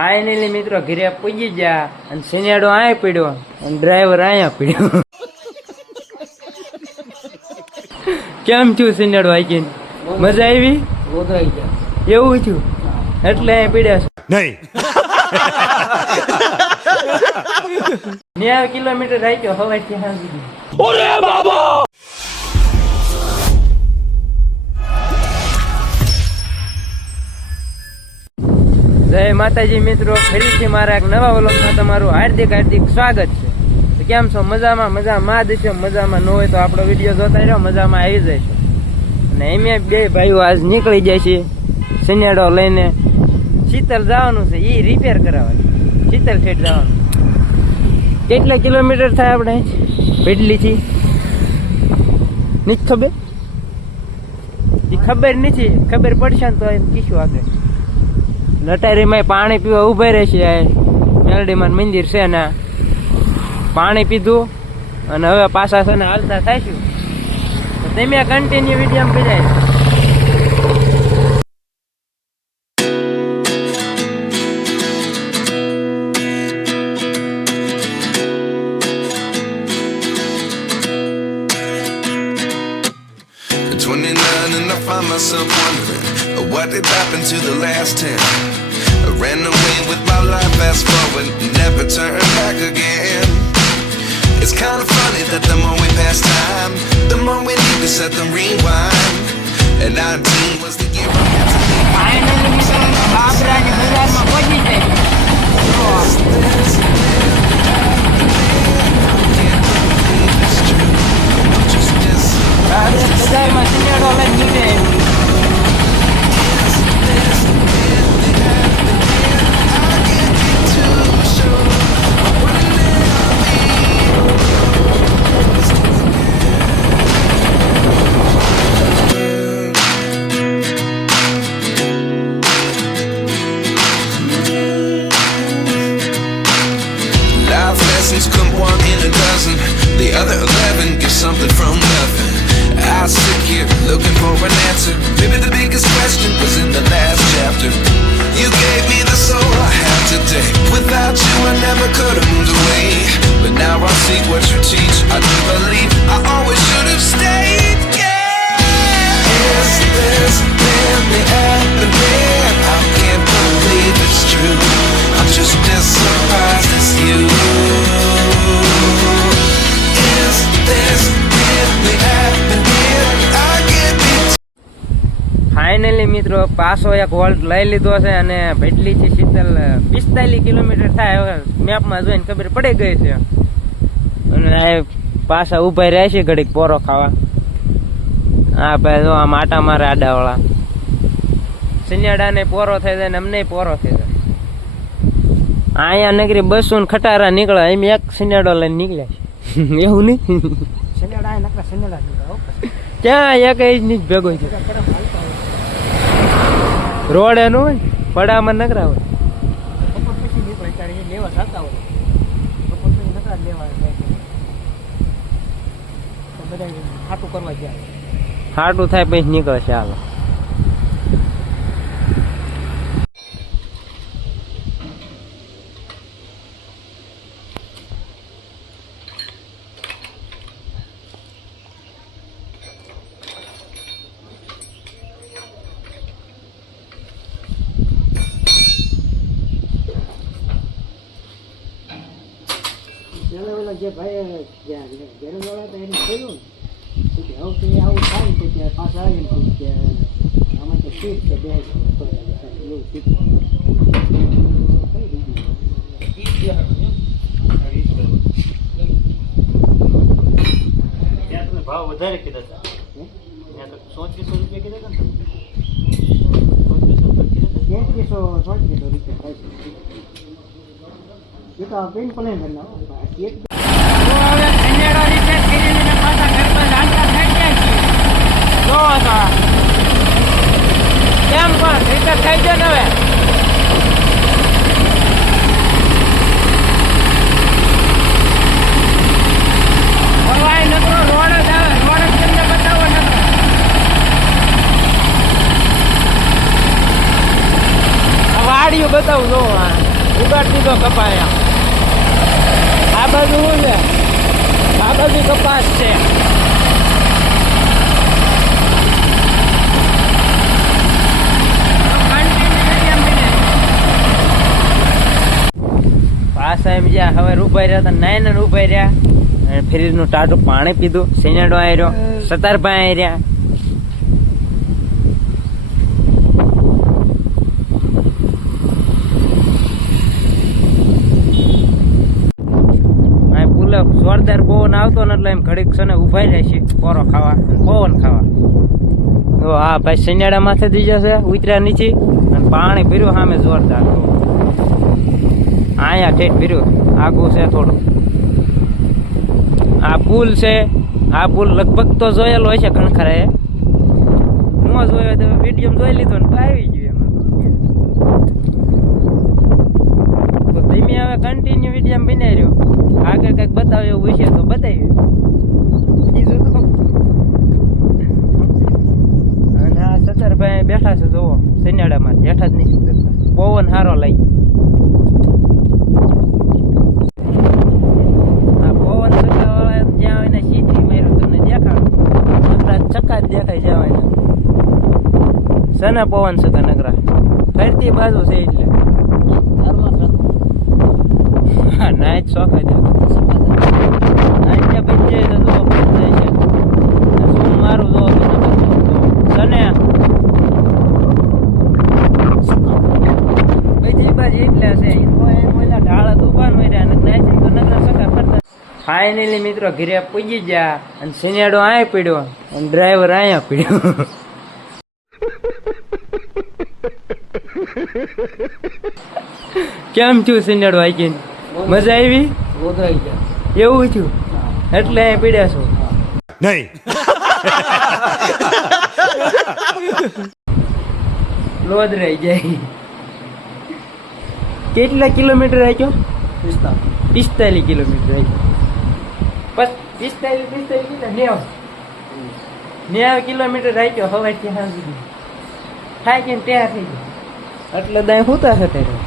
Finally મિત્રો ઘરે પૂજી ગયા અને સિનેડો આય પડ્યો અને ડ્રાઈવર અહીંયા પડ્યો. કેમ છું સિનેડો આઈ મજા આવી? એવું છું એટલે અહીંયા પડ્યા છે નહીં. 90 કિલોમીટર આવી ગયો હવાથી હાંસી. ઓરે બાબા. જય માતાજી મિત્રો, ફરીથી મારા એક નવા વ્લોગમાં તમારું હાર્દિક સ્વાગત છે. તો કેમ છો? મજામાં? મજામાં દેશો. મજામાં ન હોય તો આપણો વિડીયો જોતા રહ્યો, મજામાં આવી જશો. અને એમે બે ભાઈઓ આજ નીકળી જાય છે સિનેડો લઈને. શીતલ જવાનું છે, એ રિપેર કરાવવાનું. શીતલ ઠેઠ જવાનું. કેટલા કિલોમીટર થાય આપણે ભેડલીથી? નથી ખબર, એ ખબર નથી. ખબર પડશે ને તો એમ કીશું આગળ. લટારીમાં પાણી પીવા ઉભા રહે છે. મેલડીમાં મંદિર છે ને પાણી પીધું અને હવે પાછા છે ને હાલતા થાશું. તમે કન્ટિન્યુ વિડીયો પીજાય. Myself wondering what did happen to the last 10. I ran away with my life, fast forward, never turn back again. It's kind of funny that the more we pass time, the more we need to set them rewind. And 19 was the year I had to leave. Finally મિત્રો બાબરાની બજારમાં પહોંચી જાય. બજારમાં સિનેડો લઈને નીકળે. Come one in a dozen, the other 11 get something from nothing. I sit here looking for an answer. Maybe the biggest question was in the last chapter. You gave me the soul I have today. Without you I never could have moved away. But now I see what you teach. I do believe I always should have stayed. Yeah. Is this really happening? I can't believe it's true. I'm just as surprised as you. Finally મિત્રો પાછો એક volt લઈ લીધો છે અને ભેટલીથી Sheetal 45 kilometre થાય. હવે મેપમાં જોઈને ખબર પડી ગઈ છે. અને પાછા ઉભા રહ્યા છે ઘડીક પોરો ખાવા. હા ભાઈ જો આમ આટા મારે આડાવાળા. સિનેડાને પોરો થઈ જાય ને અમને પોરો થઈ જાય. અહીંયા નગરી બસો ને ખટારા નીકળે, એમ એક સિનેડો લઈને નીકળ્યા છે. એવું નહીં ક્યાં એક જ નહીં ભેગો છે. રોડ એનું હોય પડામાં નકરા હોય. હાટું થાય પછી નીકળે છે. હાલો જે ભાઈ ગેરવાળા તો એને કહ્યું ને કે હવે આવું થાય તો કે પાછા આવીને પૂછ કે આમાં તો સીટ કે બે એવું સીટ ત્યાં તમે ભાવ વધારે કીધા હતા. ત્યાં તો 100-200 રૂપિયા કીધા હતા ને. 100-200 રૂપિયા થાય છે. એ તો પેન પણ ના કેમ પણ રિપેર થઈ જાય ને હવે. રોડ જ આવે, રોડ જ તમને બતાવો ને. વાડીઓ બતાવું જો ઉગાડ દીધો કપાયા. આ બાજુ શું છે? આ બાજુ કપાસ છે. પાછા એમ જ્યાં હવે ઉભા રહ્યા હતા, નાઈ ને ઉભા રહ્યા અને ફ્રીજ નું ટાટું પાણી પીધું. સિનેડો આવી રહ્યો, સતારભાઈ આવી રહ્યા. જોરદાર પવન આવતો ને એટલે એમ ઘડીક છે ને ઉભા રહ્યા છે પોરો ખાવા, પવન ખાવા. તો હા ભાઈ સિનેડા માથે થઈ જશે, ઉતર્યા નીચે અને પાણી પીર્યું સામે જોરદાર. અહીંયા ઠેઠ પીર્યું, આગું છે થોડું. આ પુલ છે, આ પુલ લગભગ તો જોયેલો હોય છે ખણખરાએ. ન જોયો તો વિડીયો જોઈ લીધો ને આવી ગયું એમાં. તો ધીમે હવે કન્ટિન્યુ વિડીયો બનાવી રહ્યો. આગળ કંઈક બતાવ્યો એવું હશે તો બતાવી. બીજું તો અને આ સતરભાઈ બેઠા છે જોવો સિનેડામાં, હેઠા જ નહીં સુધરતા. પવન સારો લઈ. આ પવન ચક્કાવાળા જ્યાં હોય ને સીધી માર્યું તમને દેખાડું. નકરા ચક્કા જ દેખાય જવાય ને સના પવન ચક્કા નકરા ફરતી બાજુ છે એટલે નાઈટ શોખ જ નાઈટ ત્યાં પછી તો જુઓ જાય છે. શું મારું જુઓ સને બીજી બાજુ એટલે છે ઓલા ઢાળા દુકાન હોય રહ્યા અને નાઈટ તો નકરા સકા ફરતા. ફાઇનલી મિત્રો ઘરે પૂજી ગયા અને સિનેડો અહીંયા પીડ્યો અને ડ્રાઈવર અહીંયા પીડ્યો. કેમ થયું સિનેડો આઈકીને? મજા આવી? એવું થયું એટલે અહીં પીડ્યા છો નહીં? લોદ રહી જાય. કેટલા કિલોમીટર આગ્યો? 45 કિલોમીટર આગ્યો. 45 90 કિલોમીટર આગ્યો. હવે ત્યાં સુધી થાય કે ત્યાં થઈ ગયો એટલે દાય હુતા છે ત્યારે